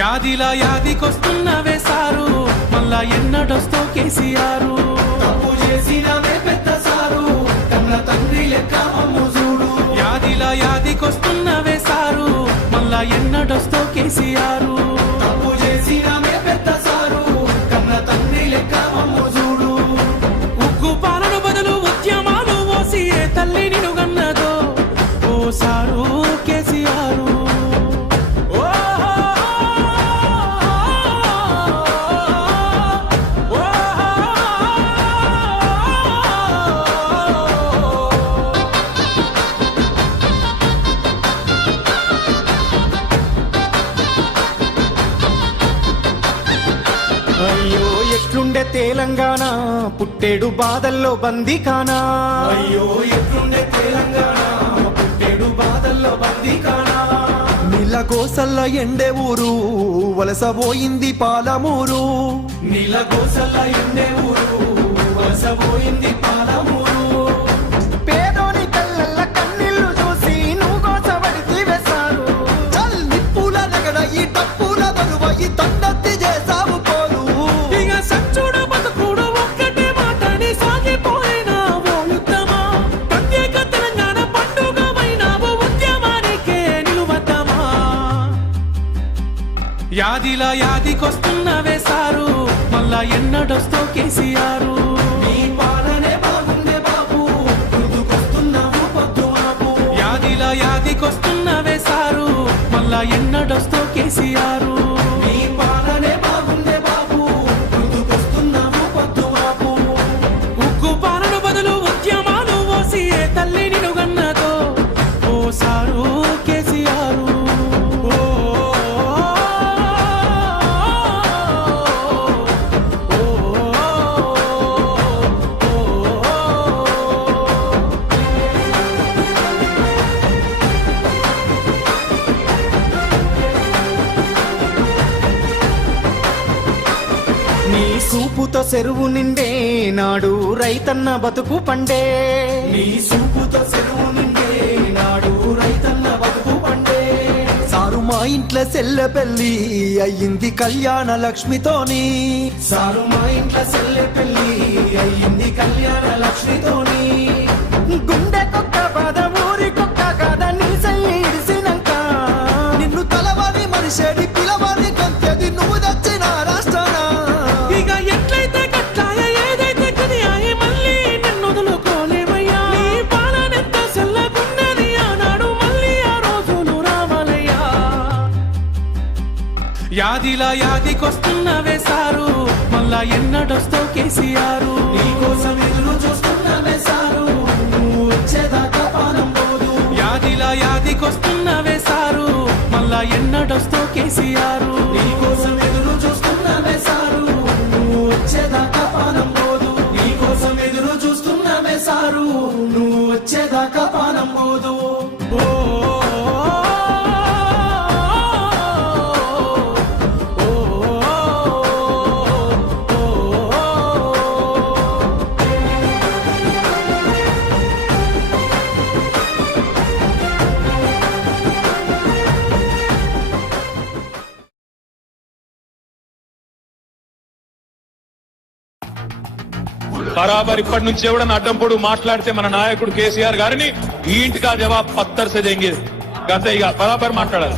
యాదిలా యాదికొస్తున్నవే sir, మళ్ళా ఎన్నడొస్తో కేసీఆర్. తప్పు చేసినవే పెద్ద సారు, కన్న తండ్రి లెక్క మమ్ము చూడు. యాదిలా యాదికొస్తున్నవే సారు, మళ్ళా ఎన్నడొస్తో కేసీఆర్. తప్పు చేసినవే పెద్ద సారు, కన్న తండ్రి లెక్క మమ్ము చూడు. ఉగ్గు పాలన బదులు ఉద్యమాలు ఓసి ఏ తల్లి నిన్ను గన్నదో ఓ సారు కేసీఆర్. అయ్యో ఎట్లుండే తెలంగాణ, పుట్టేడు బాధల్లో బందీకానా. అయ్యో ఎట్లుండే తెలంగాణ, పుట్టేడు బాధల్లో బందీకానా. నీలగోసల్ల ఎండే ఊరు, వలసపోయింది పాలమూరు. నీలగోసల్ల ఎండే ఊరు, వలసపోయింది పాలమూరు. పేదోని కళ్ళల్ల కన్నీళ్లు చూసి నువ్వు గోసపడితే వేశారు. చల్ నిప్పుల నగడ ఈ తప్పుల బరువ ఈ తండత్తి చేసావు పోరు. ఇక సచ్చుడ బతుకుడు ఒక్కటే మాటని సాగిపోయినావో యుద్ధమా. ప్రత్యేక తెలంగాణ పండుగమైనావో ఉద్యమానికే నిలువద్దమా. యాదిలా యాదికొస్తున్నవే సారు, మళ్ళా ఎన్నడొస్తో కేసీఆర్. నీ పాలనే బాగుండే బాబు, గుర్తుకొస్తున్నావు పొద్దు మాపు. యాదిలా యాదికొస్తున్నవే సారు, మళ్ళా ఎన్నడొస్తో కేసీఆర్. నీ పాలనే బాగుండే బాబు, గుర్తుకొస్తున్నావు పొద్దు మాపు. ఉగ్గు పాలన బదులు ఉద్యమాలు ఓసి ఏ తల్లి నిన్ను గన్నదో ఓ సారు కేసీఆర్. నీ సూపుతో చెరువు నిండే నాడు రైతన్న బతుకు పండే. నీ సూపుతో చెరువు నిండే నాడు రైతన్న బతుకు పండే. సారు మా ఇంట్లో సెల్లె పెళ్లి అయ్యింది కళ్యాణ లక్ష్మితోని. సారు మా ఇంట్లో సెల్లె పెళ్లి అయ్యింది కళ్యాణ లక్ష్మితోని. గుండె కొక్క బాధ ఊరి కొక్క కాద నీ సయ్యి ఇడిసినాక నిన్ను తలవాని మనిషేడి పిలవాని గంతేది నువ్వు తెచ్చిన రాష్ట్రాన. ఇక ఎట్లయితే కట్లాయ ఏదైతే కనియాయ మళ్ళీ నిన్ను వదులుకోలేమయ్యా. నీ పాలనెంత సెల్లగున్నది ఆనాడు మళ్ళీ ఆ రోజులు రావాలయ్యా. యాదిలా యాదికొస్తున్నవే సారు, మళ్ళా ఎన్నడొస్తో కేసీఆర్. నీకోసం ఎదురు చూస్తున్నవే సారు, నువ్వు వచ్చేదాకా పానం పోదు. యాదిలా యాదికొస్తున్నవే సారు, మళ్ళా ఎన్నడొస్తో కేసీఆర్. నీకోసం ఎదురు చూస్తున్నవే సారు, నువ్వు వచ్చేదాకా పానం పోదు. నీకోసం ఎదురు చూస్తున్నవే సారు, నువ్వు వచ్చేదాకా పానం పోదు. బరాబర్ ఇప్పటి నుంచి ఎవడన్నా అడ్డంపొడు మాట్లాడితే మన నాయకుడు కేసీఆర్ గారిని ఈ ఇంటికా జవాబ్ పత్తర్ సే దేంగే. గత ఇక బరాబర్ మాట్లాడాలి.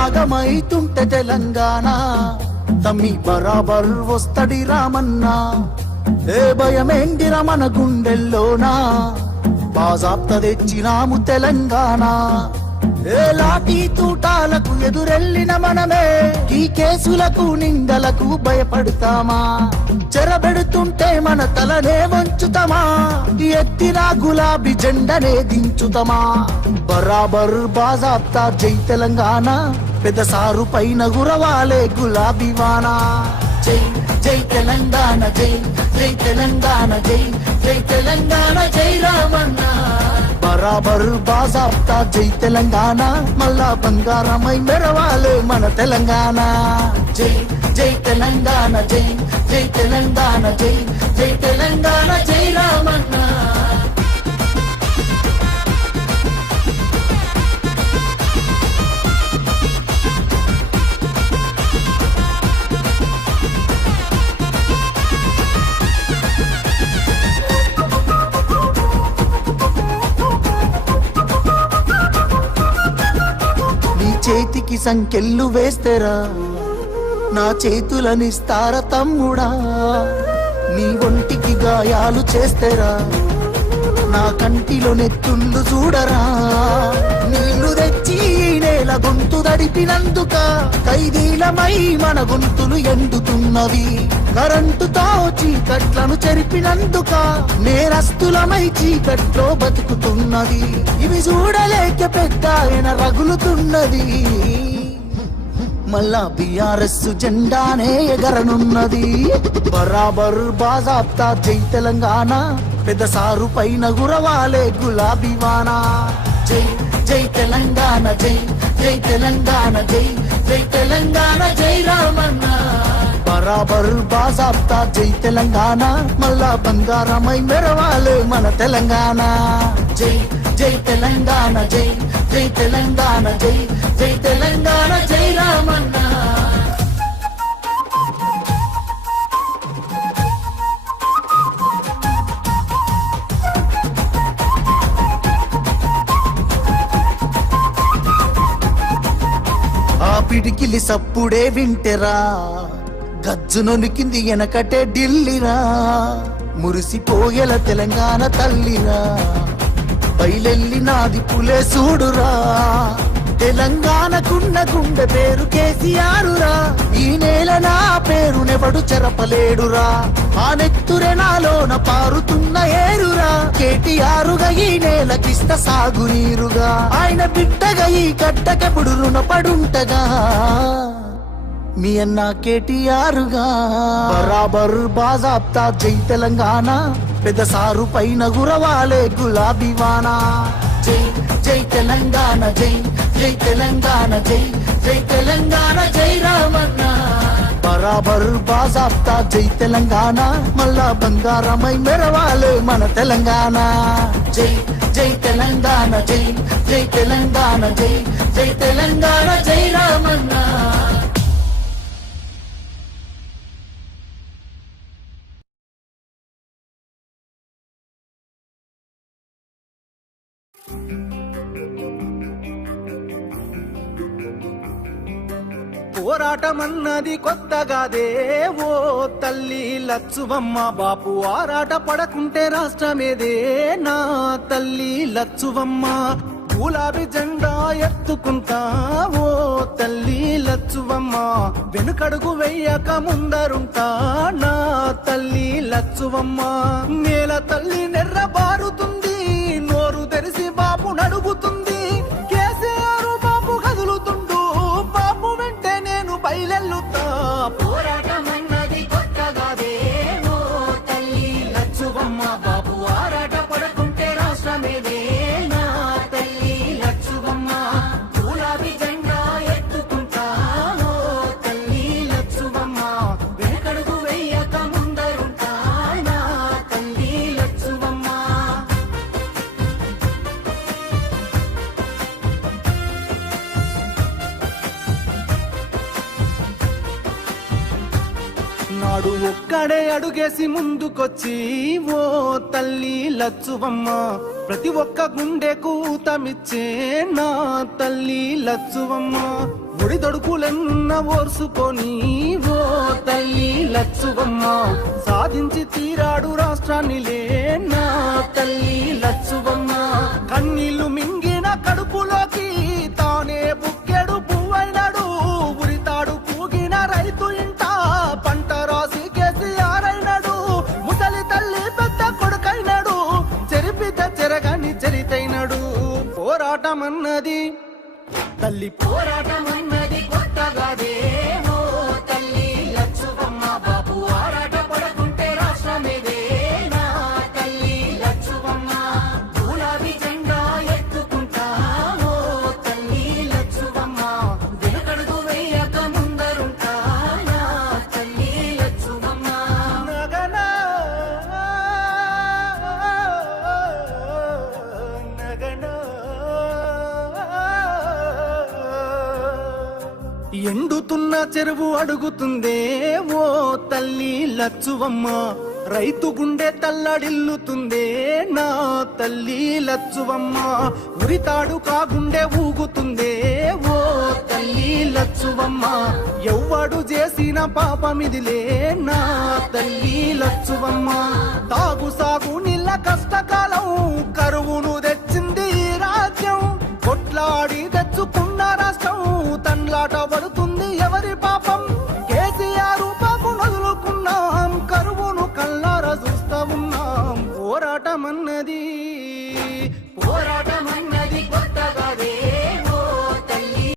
ఆగమైతుంటే తెలంగాణ తమ్మి బరాబర్ వస్తడి రామన్నా. ఏ భయమేంటిరా మన గుండెల్లోనా, బాజాప్త తెచ్చినాము తెలంగాణ. ఏ లాఠీ తూటాలకు ఎదురెళ్ళిన మనమే ఈ కేసులకు నిందలకు భయపడతామా. చెరబెడుతుంటే మన తలనే వంచుతామా, ఎత్తిన గులాబీ జెండనే దించుతామా. బరాబర్ బాజాప్తా జై తెలంగాణ, పెద్ద సారు పైన గురవాలే గులాబీ వాన. జై జై తెలంగాణ, జై జై తెలంగాణ, జై జై తెలంగాణ, జై రామన్న. బరాబర్ బాజాప్తా జై తెలంగాణ, మళ్ళా బంగారమై మెరవాలే మన తెలంగాణ. జై జై తెలంగాణ, జై జై తెలంగాణ, జై జై తెలంగాణ, జై రామన్న. సంకెళ్ళు వేస్తేరా నా చేతులనిస్తార తమ్ముడా నీ ఒంటికి గాయాలు చేస్తేరా నా కంటిలో నెత్తుళ్ళు చూడరా నీళ్లు తెచ్చి నేల గొంతు దడిపినందుక ఖైదీలమై మన గొంతులు ఎండుతున్నవి కరెంటుతో చీకట్లను చెరిపినందుక నేరస్తులమై చీకట్లో బతుకుతున్నది ఇవి చూడలేక పెద్ద ఆయన రగులుతున్నది మళ్ళా బిఆర్ఎస్ జెండానే ఎగరనున్నది బరాబర్ బాజాబ్తా జై తెలంగాణ పెద్ద సారు పైన గురవాలే గులాబీ వానా జై జై తెలంగాణ జై జై తెలంగాణ జై జై తెలంగాణ జై రామన్న బరాబర్ బాజాబ్తా జై తెలంగాణ మళ్ళా బంగారమై మెరవాలే మన తెలంగాణ జై జై తెలంగాణ జై జై తెలంగాణ జై జై తెలంగాణ జై రామన్న ఆ పిడికిలి సప్పుడే వింటెరా గజ్జునొనికింది వెనకటే ఢిల్లీరా మురిసిపోయేల తెలంగాణ తల్లిరా బయలెల్లినాది పులే చూడురా తెలంగాణకున్న గుండె పేరు కేసీఆరురా ఈ నేల నా పేరునెవడు చెరపలేడురా ఆ నెత్తురె నాలోన పారుతున్న ఏరురా కేటీఆరుగా ఈ నేలకిస్త సాగునీరుగా ఆయన బిడ్డగా ఈ గడ్డకెప్పుడు రుణపడుంటగా మీ అన్న కేటీఆరుగా బరాబర్ బాజాబ్తా జై తెలంగాణ పెద్ద సారు పైన గురవాలే గులాబీ వానా జై జై తెలంగాణ జై జై తెలంగాణ జై జై తెలంగాణ జై రామన్న బరాబర్ బాజాబ్తా జై తెలంగాణ మళ్ళా బంగారమై మెరవాలే మన తెలంగాణ జై జై తెలంగాణ జై జై తెలంగాణ జై జై తెలంగాణ జై రామన్న పోరాటమన్నది కొత్తగాదే ఓ తల్లి లచ్చువమ్మ బాపు ఆరాట పడకుంటే రాష్ట్రమేదే నా తల్లి లచ్చువమ్మ గులాబీ జెండా ఎత్తుకుంటా ఓ తల్లి లచ్చువమ్మ వెనుకడుగు వెయ్యక ముందరుంటా నా తల్లి లచ్చువమ్మ నేల తల్లి నెర్ర బారుతుంది నోరు తెరిసి బాపు నడుగుతుంది కేసీఆర్ బాపు కదులుతుండు బాపు వెంటే నేను బయలెల్లుతా పోరాటమన్నది కొత్తగాదే ఓ తల్లి లచ్చువమ్మ బాపు ఆరాట పడకుంటే రాష్ట్రమేదే నా తల్లి లచ్చువమ్మ గులాబీ జెండా ఎత్తుకుంటా ఓ తల్లి లచ్చువమ్మ వెనుకడుగు వెయ్యక ముందరుంటా నా తల్లి లచ్చువమ్మ నాడు ఒక్కడే అడుగేసి ముందుకొచ్చి ఓ తల్లి లచ్చువమ్మ ప్రతి ఒక్క గుండెకు ఊతమిచ్చే నా తల్లి లచ్చువమ్మ ఒడిదొడుకులెన్న ఓర్సుకొని ఓ తల్లి లచ్చువమ్మ సాధించి తీరాడు రాష్ట్రాన్నిలే నా తల్లి లచ్చువమ్మ కన్నీళ్లు మింగిన కడుపులోకి తానే బుక్కెడు పువ్వైనాడు ఉరితాడు కూగిన రైతు ఇంట పంట రాసి కేసీఆర్ అయినాడు ముసలి తల్లి పెద్ద కొడుకైనాడు చెరిపితే చెరగని చరితైనాడు పోరాటమన్నది తల్లి పోరాటమన్నది కొత్తగాదే ఓ తల్లి లచ్చువమ్మ బాపు ఆరాట పడకుంటే రాష్ట్రమేదే నా తల్లి లచ్చువమ్మ గులాబీ జెండా ఎత్తుకుంటా ఓ తల్లి లచ్చువమ్మ వెనుకడుగు వేయక ముందరుంటా నా తల్లి లచ్చువమ్మ నగనా నగనా ఎండుతున్న చెరువు అడుగుతుందే ఓ తల్లి లచ్చువమ్మ రైతు గుండె తల్లడిల్లుతుందే నా తల్లి లచ్చువమ్మ ఉరితాడు కాగుండె ఊగుతుందే ఓ తల్లి తల్లి లచ్చువమ్మ ఎవ్వడు చేసిన పాపమిదిలే నా తల్లి లచ్చువమ్మ తాగు సాగు నీళ్ళ కష్టకాలం కరువును తెచ్చింది ఈ రాజ్యం కొట్లాడి తెచ్చుకున్న రాష్ట్రం